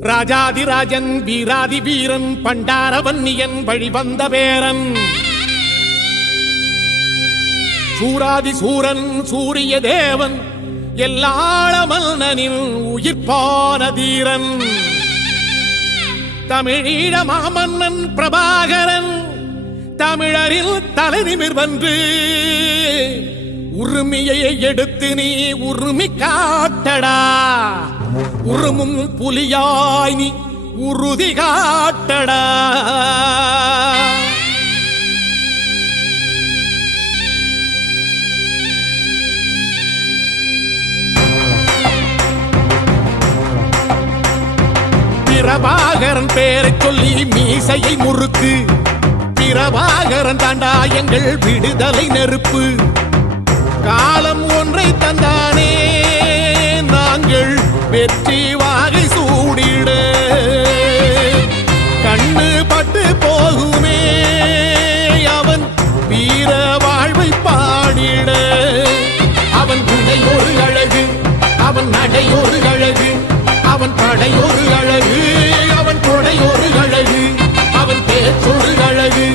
ராஜாதிராஜன் வீராதி வீரன் பண்டாரவன்னியன் வழிவந்த பேரன் சூராதி சூரன் சூரிய தேவன் எல்லாளமன்னனின் உயிர்ப்பான தீரன் தமிழீழ மாமன்னன் பிரபாகரன் தமிழரில் தலைநிமிர் வந்து உரிமையை எடுத்து நீ உரிமை காட்டடா உருமும் புலியாய் நீ உறுதி காட்டடா பிரபாகரன் பேரை சொல்லி மீசையை முறுக்கு பிரபாகரன் தாண்டா எங்கள் விடுதலை நெருப்பு காலம் ஒன்றை தந்தானே நாங்கள் வெற்றி வாகை சூடிட கண்ணு பட்டு போகுமே அவன் வீர வாழ்வை பாடிட அவன் குடை ஒரு அழகு அவன் நடை ஒரு அழகு அவன் படை ஒரு அழகு அவன் கொடை ஒரு அழகு அவன் பேச்சொரு அழகு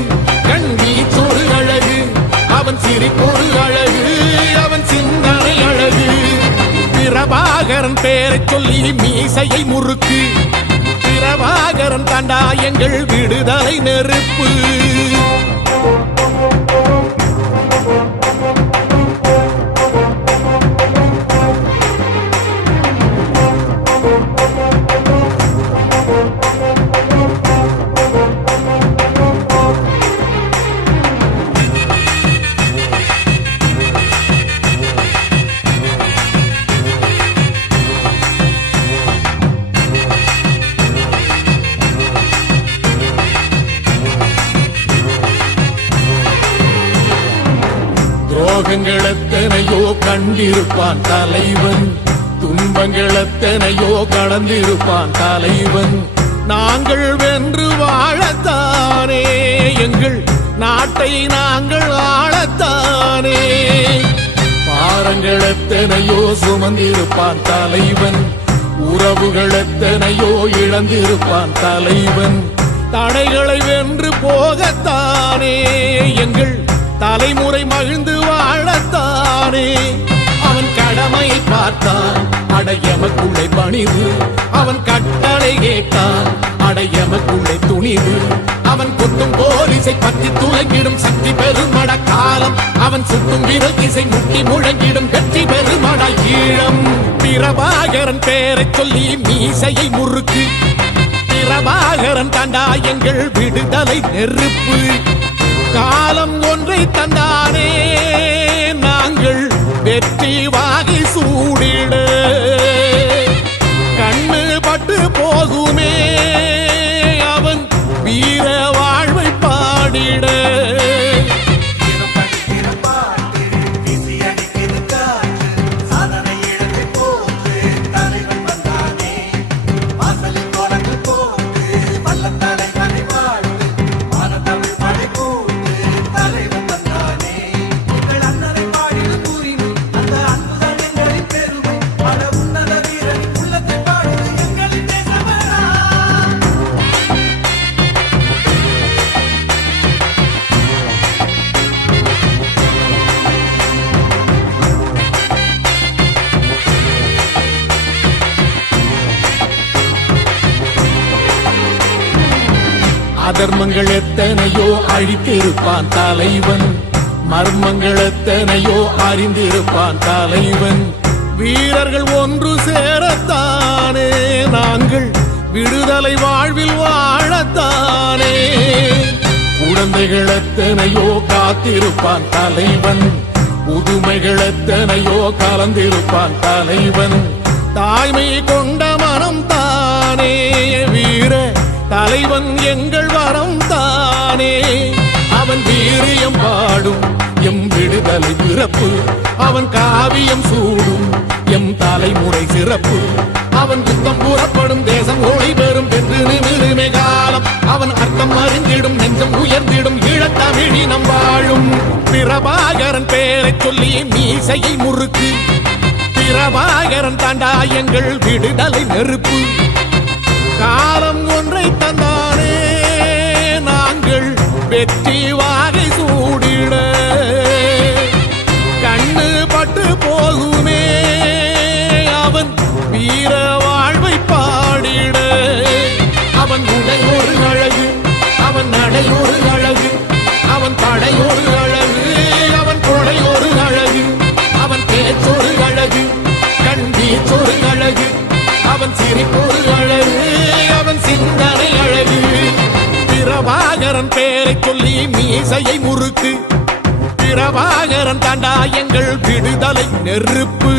கண் வீச்சொரு அழகு அவன் சிரிப்பொரு அழகு அவன் சிந்தனை அழகு பிரபாகரன் பேரை சொல்லி மீசையை முறுக்கு பிரபாகரன் தாண்டா எங்கள் விடுதலை நெருப்பு துரோகங்கள் எத்தனையோ கண்டிருப்பான் தலைவன் துன்பங்கள் எத்தனையோ கடந்திருப்பான் தலைவன் நாங்கள் வென்று வாழத்தானே எங்கள் நாட்டை நாங்கள் ஆளத்தானே பாரங்கள் எத்தனையோ சுமந்திருப்பான் தலைவன் உறவுகள் எத்தனையோ இழந்திருப்பான் தலைவன் தடைகளை வென்று போகத்தானே எங்கள் தலைமுறை மகிழ்ந்து வாழத்தானே அவன் கடமையை பார்த்தான் அடையமக்குள்ளே பணிவு அவன் கட்டளை கேட்டான் அடையமக்குள்ளே துணிவு அவன் கொத்தும் போலீசை பற்றி துளைங்கிடும் சக்தி பெருமட காலம் அவன் சுட்டும் விரல் திசை முட்டி முழங்கிடும் வெற்றி பெருமட ஈழம் பிரபாகரன் பேரை சொல்லி மீசையை முறுக்கு பிரபாகரன் தாண்டா எங்கள் விடுதலை நெருப்பு காலம் ஒன்றை தந்தானே நாங்கள் வெற்றி வாகை சூடிட கண்ணு பட்டு போகுமே அவன் வீர வாழ்வை பாடிட அதர்மங்கள் எத்தனையோ அழித்திருப்பான் தலைவன் மர்மங்கள் எத்தனையோ அறிந்திருப்பான் தலைவன் வீரர்கள் ஒன்று சேரத்தானே நாங்கள் விடுதலை வாழ்வில் வாழத்தானே குழந்தைகள் எத்தனையோ காத்திருப்பான் தலைவன் புதுமைகள் எத்தனையோ கலந்திருப்பான் தலைவன் தாய்மை கொண்ட மனம் தானே வீர தலைவன் எங்கள் வரம் தானே அவன் வீரியம் பாடும் எம் விடுதலை பிறப்பு அவன் காவியம் சூடும் எம் தலைமுறை சிறப்பு அவன் யுத்தம் கூறப்படும் தேசம் ஒளி பெறும் என்று நிமிருமே காலம் அவன் அர்த்தம் அறிந்திடும் நெஞ்சம் உயர்ந்திடும் ஈழத்தமிழினம் வாழும் பிரபாகரன் பேரை சொல்லி மீசையை முறுக்கு பிரபாகரன் தாண்டா எங்கள் விடுதலை நெருப்பு காலம் ஒன்றை தந்தானே நாங்கள் வெற்றி வாகை சூடிட கண்ணு பட்டு போகுமே அவன் வீர வாழ்வை பாடிட அவன் உடை ஒரு அழகு அவன் நடை ஒரு அழகு அவன் படை ஒரு அழகு அவன் கொடை ஒரு அழகு அவன் பேச்சொரு அழகு கண் வீச்சொரு அழகு அவன் சிரிப்பொரு அழகு அவன் சிந்தனை அழகு பிரபாகரன் பேரை சொல்லி மீசையை முறுக்கு பிரபாகரன் தாண்டா எங்கள் விடுதலை நெருப்பு